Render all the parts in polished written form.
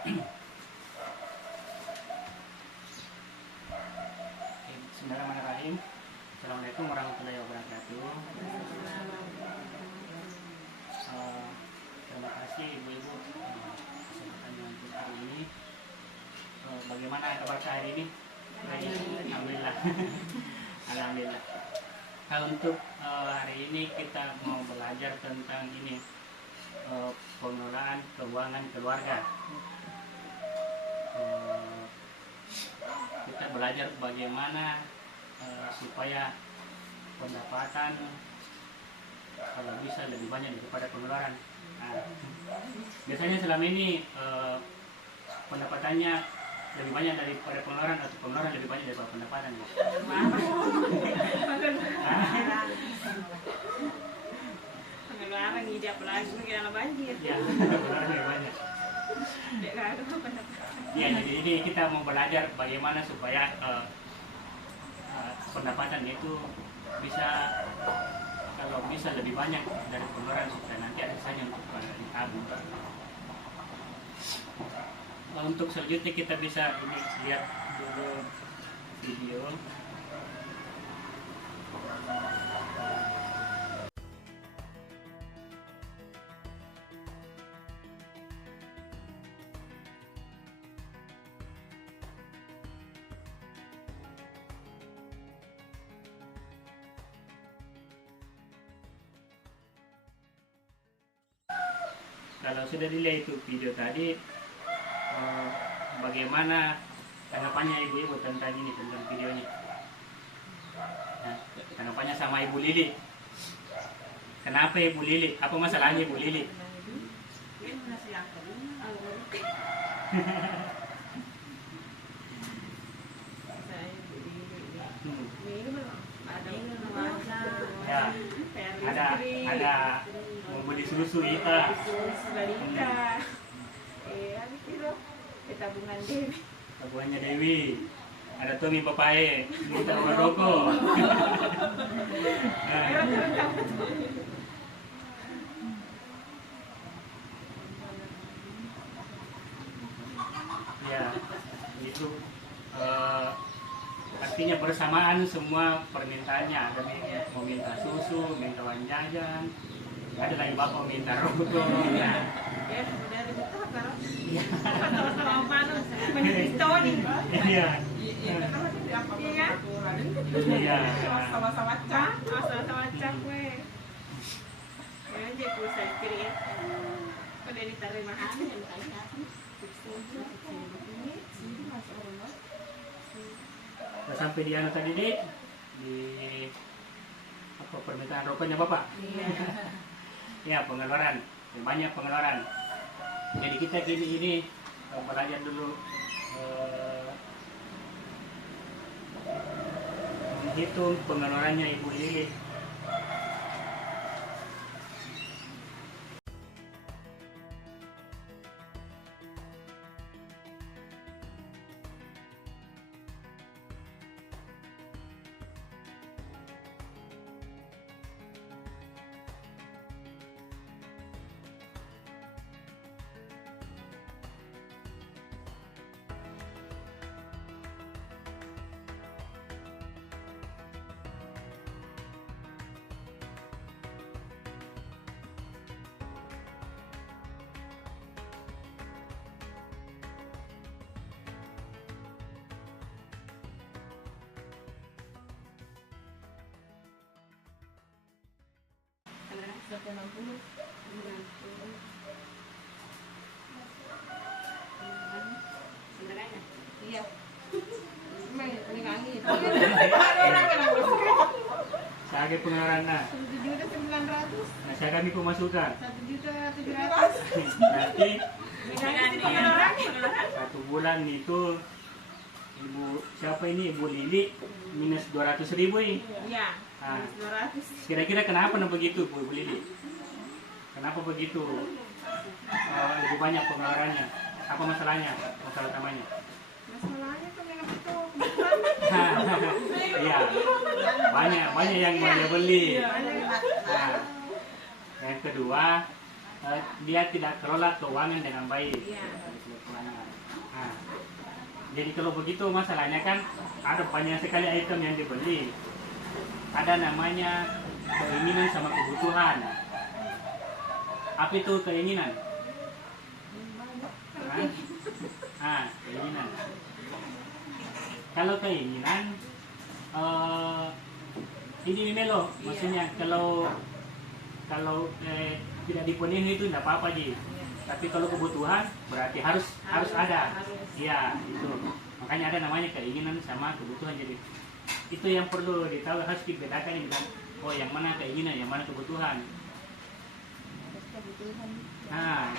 Bismillahirrahmanirrahim. Assalamualaikum warahmatullahi wabarakatuh. Terima kasih ibu-ibu kesempatannya untuk hari ini. Bagaimana kabar hari ini? Alhamdulillah. Alhamdulillah. Untuk hari ini kita mau belajar tentang ini pengelolaan keuangan keluarga. Kita belajar bagaimana supaya pendapatan kalau bisa lebih banyak daripada pengeluaran. Biasanya selama ini pendapatannya lebih banyak daripada pengeluaran atau pengeluaran lebih banyak daripada pendapatan. Pengeluaran hijab lagi dalam banjir. Ya, pengeluaran lebih banyak. Ya, jadi ini kita mau belajar bagaimana supaya pendapatan itu bisa, kalau bisa lebih banyak dari pengeluaran supaya nanti ada saja untuk ditabung. Untuk selanjutnya kita bisa ini lihat dulu video. Kalau sudah dilihat itu video tadi, bagaimana tanggapannya ibu-ibu tentang ini, tentang videonya? Nah, tanggapannya sama Ibu Lili. Kenapa Ibu Lili? Apa masalahnya Ibu Lili? Ya, ada mau beli susu Ita. Tabungan Dewi. Tabungannya Dewi. Ada Tommy Papaye, minta uang rokok. Ya, itu artinya bersamaan semua permintaannya. Ada mau minta susu, minta uang jajan, ada lagi bapak minta rokok. Ya, sudah dibuka kan? Sama mana? Menistoni. Iya. Iya. Sama-sama cap. Sama-sama cap, weh. Ya, dia pulsa kirim. Udah diterima hati. Udah sampai di anu tadi deh, di apa permintaan rokoknya bapak? Iya. Ya, pengeluaran, banyak pengeluaran. Jadi kita ini belajar dulu menghitung pengeluarannya Ibu Lili. Sampai 60. Sebenarnya. Iya. Mengangi. Saya pengeluaran nah. 1.900.000. Nah, saya kami pemasukan. 1.700.000. Berarti Pengeluaran. satu bulan itu Ibu siapa ini Ibu Lili minus 200.000 ini. Iya. Nah, 200. kira-kira kenapa begitu Bu Ibu Lili? Kenapa begitu? Lebih banyak pengeluarannya. Apa masalahnya? Masalah utamanya? Masalahnya kan yang itu. Iya, banyak yang mau dia beli. Nah, yang kedua dia tidak kelola keuangan dengan baik. Iya. Nah, jadi kalau begitu masalahnya kan ada banyak sekali item yang dibeli. Ada namanya keinginan sama kebutuhan. Apa itu keinginan? Keinginan. Kalau keinginan, ini melo, maksudnya kalau tidak dipenuhi itu tidak apa-apa ji. Tapi kalau kebutuhan berarti harus ada. Iya itu. Makanya ada namanya keinginan sama kebutuhan. Jadi itu yang perlu ditahu, harus dibedakan ini kan. Oh yang mana keinginan, yang mana kebutuhan. Nah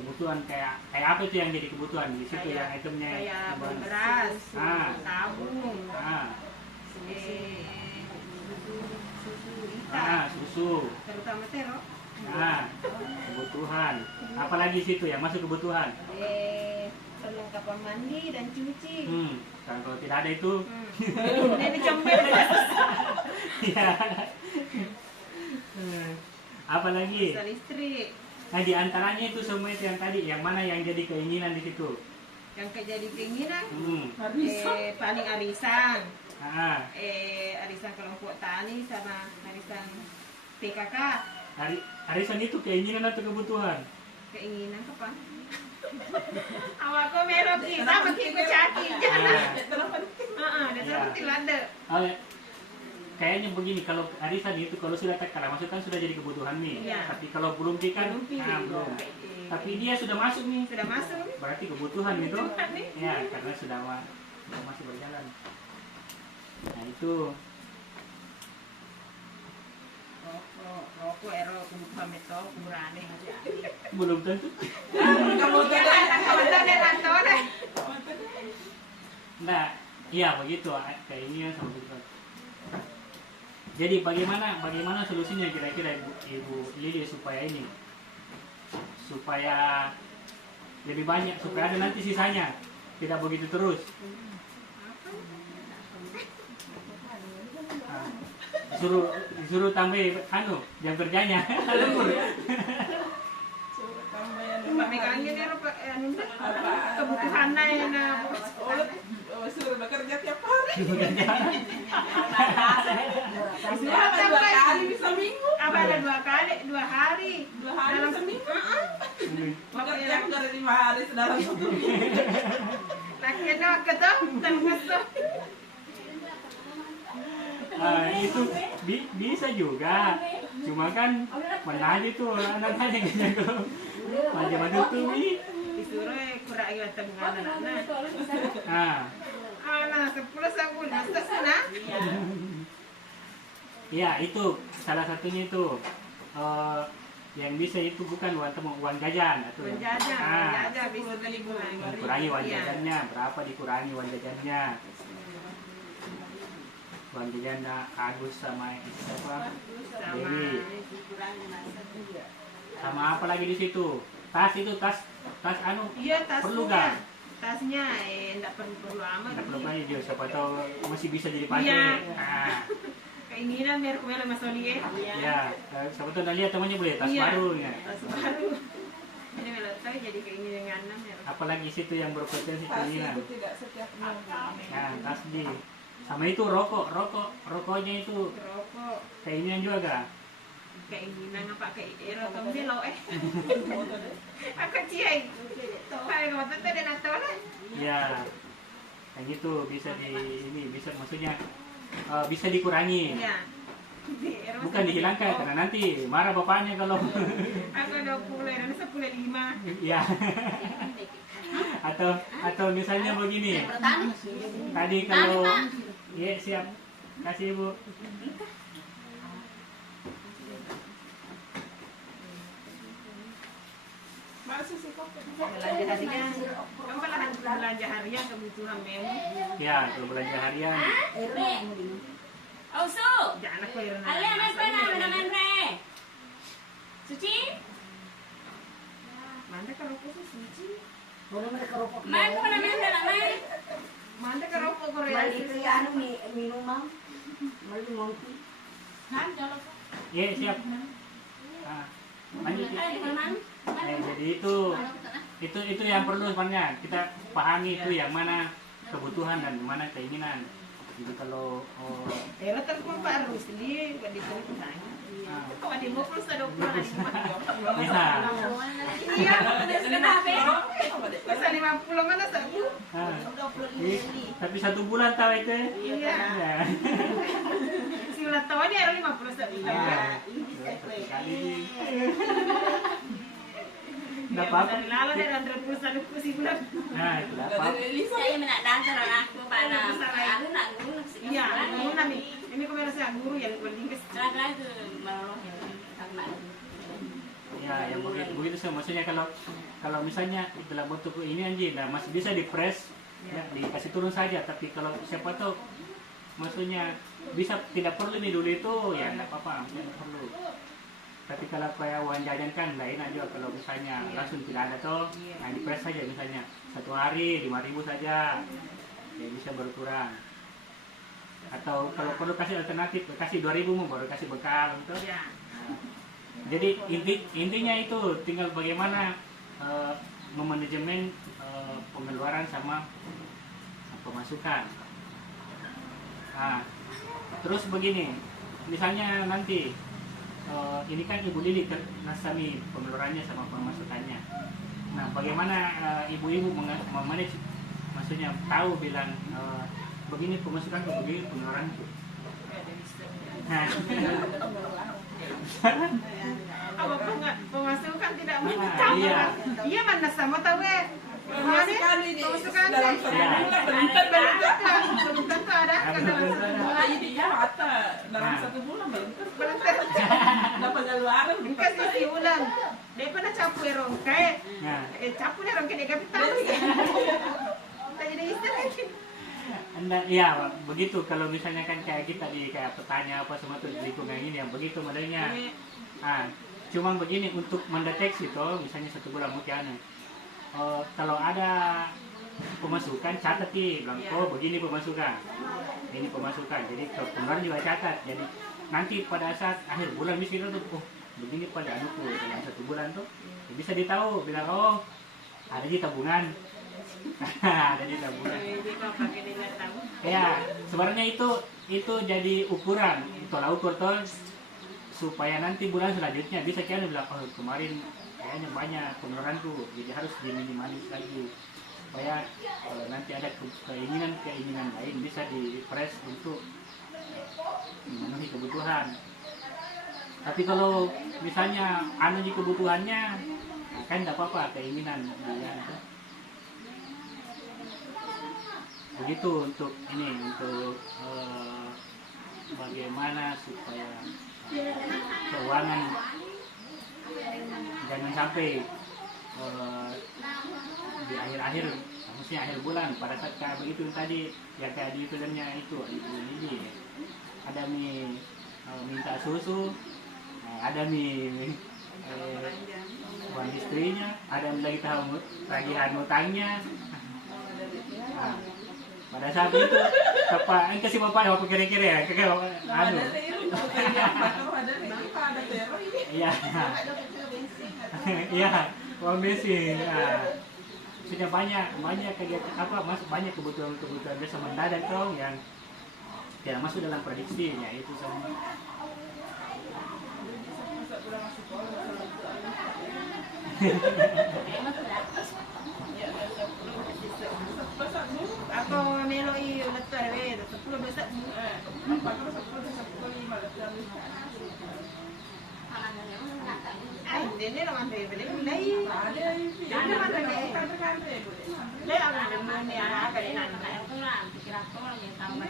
kebutuhan kayak apa itu yang jadi kebutuhan di situ yang itemnya kayak beras, sabun, susu, terutama terok. Kebutuhan. Apalagi situ yang masuk kebutuhan. Perlengkapan mandi dan cuci. Kalau tidak ada itu, ini comel. ya. Apalagi? Listrik. Nah di antaranya itu semua itu yang tadi, yang mana yang jadi keinginan di situ? Yang jadi keinginan? Paling arisan. Arisan kelompok tani sama arisan PKK. Arisan itu keinginan atau kebutuhan? Keinginan kapan? Awak kau merok kita makin kecaki jangan. Dasar penting ada. Kayaknya begini, kalau arisan itu kalau sudah terkala masuk kan sudah jadi kebutuhan nih. Iya. Tapi kalau belum kan, belum. Tapi dia sudah masuk nih. Sudah masuk. Berarti kebutuhan itu. Kebutuhan nih. Ya, karena sudah masih berjalan. Nah itu. Rokok kebutuhan metal kumurane. Belum tentu. Nah, iya begitu. Kayaknya sama begitu. Jadi bagaimana solusinya kira-kira Ibu Lili supaya lebih banyak, supaya ada nanti sisanya, tidak begitu terus. Suruh tambah jam kerjanya. Kebutuhan suruh bekerja tiap hari. Dua kali bisa minggu. Apa ada 2 hari? 2 hari dalam seminggu. Bekerja dari 5 hari dalam 1 minggu. Lakian awak ketemu dan kesel. Itu bisa juga, cuma kan mana aja tuh anak-anaknya kayaknya kalau maju-maju tuh disuruh kurang iwan tengah anak-anak. Anak 10 sabun, nah. Ya itu salah satunya itu yang bisa itu bukan uang jajan atau uang jajan bisa dikurangi uang jajannya, berapa dikurangi uang jajannya. Uang jajan Agus sama siapa? Dewi. Sama apa lagi di situ? Tas iya, perlu kan? Tasnya enggak perlu amat. Enggak perlu banyak juga, siapa tahu masih bisa jadi pakai. Iya. Keinginan merek Mas Oli ya. Siapa tahu lihat temannya boleh tas baru ya. Tas baru. Ini meletak jadi keinginan ya. Apalagi situ yang berpotensi keinginan. Tas itu tidak setiap Nah, tas di. Sama itu rokoknya itu. Rokok. Keinginan juga gak? Keinginan apa rokok melo Aku ciai. Hai rokok itu ada natal. Ya. Yang itu bisa bisa maksudnya bisa dikurangi. Iya. Bukan dihilangkan karena nanti marah bapaknya kalau aku 20 dan 10 5. Iya. Atau misalnya begini. Tadi kalau ya siap. Kasih Ibu. Belanja harian kebutuhan memo. Ya, kalau belanja harian. Ausu. Jangan aku irna. Alia main re. Suci? Manda ka rokok suci. Main ko na main. Manda ka rokok Korea. Mali itu ya anu minuman. Mali monti. Nan jalo. Ya, siap. lanjut. Di mana? Jadi itu yang perlu sebenarnya kita pahami itu yang mana kebutuhan dan mana keinginan. Jadi kalau Era terkumpul harus ini buat ditanya. Kok ada mau plus ada ukuran bisa. Iya, Kenapa? masa 50 mana satu? Tapi 1 bulan tahu itu. Iya. Ya. Si ulat tahu dia era 51. Sekali. Nggak apa-apa. Lalu dari antara perusahaan aku si bulan. Nah, itu nggak apa-apa. Saya menadang karena aku pada aku nak guru Iya, guru nami. Ini kau merasa guru yang penting kes. Kadang-kadang itu menolong sama. Ya, yang begitu sih. Maksudnya kalau misalnya dalam bentuk ini anjing, nah masih bisa di press, ya, dikasih turun saja. Tapi kalau siapa tahu, maksudnya bisa tidak perlu nih dulu itu, ya nggak apa-apa, tidak perlu. Tapi kalau kayak uang jajan kan lain aja. Kalau misalnya langsung tidak ada toh, nah di press saja misalnya 1 hari 5.000 saja, ya bisa berkurang. Atau kalau perlu kasih alternatif, kasih 2.000 baru kasih bekal gitu. Jadi intinya itu tinggal bagaimana memanajemen pengeluaran sama pemasukan. Nah, terus begini, misalnya nanti ini kan Ibu Lili nasami pengeluarannya sama pemasukannya. Nah, bagaimana ibu-ibu memanage, maksudnya tahu bilang begini pemasukan, begini pengeluaranku. Nah, Apa pemasukan tidak Iya. mencampur? Iya mana sama tahu Pemasukan ini pemasukan dalam sebulan meningkat belum tentu ada kan dalam sebulan. Jadi dia rata dalam 1 bulan belum Belum tentu. dapat pengeluaran. Engkau sih ulang. Dia pernah capu rongkai. nah, Capu nih rongkai dia kapital. Tak jadi istilah. iya begitu. Kalau misalnya kan kayak kita di kayak petanya apa semua tuh di lingkungan ini yang begitu modelnya. Nah, cuma begini untuk mendeteksi toh, misalnya 1 bulan mungkin kalau ada pemasukan catat nih, bilang oh begini pemasukan, ini pemasukan. Jadi pengeluaran juga catat. Jadi nanti pada saat akhir bulan misalnya tuh, oh begini pada anuku dalam 1 bulan tuh, ya bisa ditahu. Bilang oh ada di tabungan. Ada di tabungan. Jadi kau pakai dia tahu. Ya, sebenarnya itu jadi ukuran, tolak ukur toh, supaya nanti bulan selanjutnya bisa kalian bilang oh kemarin kayaknya banyak pengeluaranku, jadi harus diminimalis lagi supaya nanti ada keinginan lain bisa di-press untuk memenuhi kebutuhan. Tapi kalau misalnya anu di kebutuhannya, kan tidak apa-apa keinginan ya. Begitu untuk bagaimana supaya keuangan jangan sampai di akhir-akhir, maksudnya akhir bulan pada saat kayak begitu tadi ya, kayak di filmnya itu ini ada minta susu, ada uang istrinya, ada lagi tahu tagihan utangnya. Nah, pada saat itu apa kasih bapak apa kira-kira ya kakak anu iya iya uang bensin sudah banyak kegiatan apa banyak kebutuhan desa mendadak dong yang tidak masuk dalam prediksinya itu semua. Ako melo i ulat to re, 10 dosa. Ay, hindi naman re beli ulay. Hindi naman re. Le ang naman ni ana ka ni nana. Aku lah pikir aku yang tambah.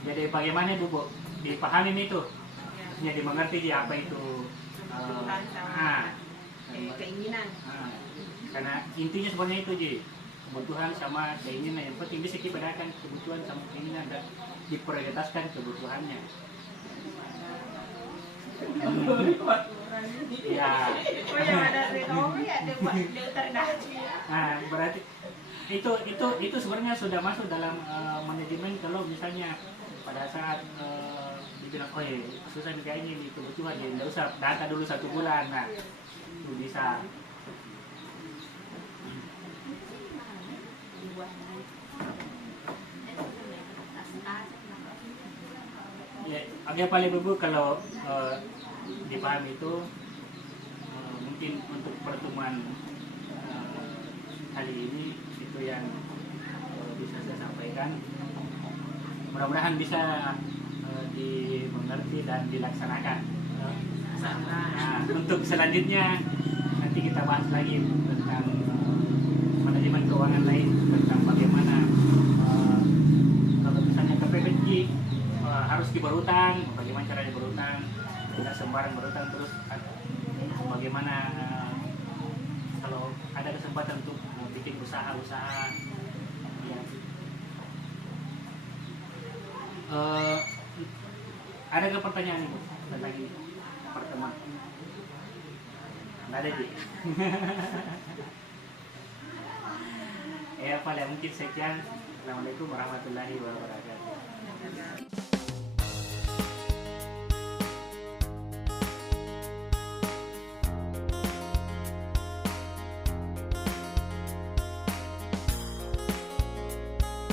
Jadi bagaimana Bu dipahami itu, maksudnya dimengerti dia apa itu Keinginan. karena intinya sebenarnya itu Ji, kebutuhan sama keinginan. Yang penting bisa kita bedakan kebutuhan sama keinginan dan diprioritaskan kebutuhannya. Ya. Oh ya ada Renomi ada Pak Dokter Daci ya. Nah, berarti itu sebenarnya sudah masuk dalam manajemen kalau misalnya pada saat dibilang oh ya susah nih kayaknya ini kebutuhan ya nggak usah data dulu 1 bulan, nah itu bisa. Ya, agak paling bagus kalau dipahami itu mungkin untuk pertemuan kali ini itu yang bisa saya sampaikan. Mudah-mudahan bisa dimengerti dan dilaksanakan. Nah, untuk selanjutnya nanti kita bahas lagi tentang manajemen keuangan lain, tentang bagaimana kalau misalnya KPPJ harus berutang, bagaimana caranya berutang, tidak sembarang berutang, terus bagaimana kalau ada kesempatan untuk bikin usaha-usaha ya. Ada nggak pertanyaan ibu tentang ini pertemuan? Nggak ada sih. Ya paling mungkin sekian. Assalamualaikum warahmatullahi wabarakatuh.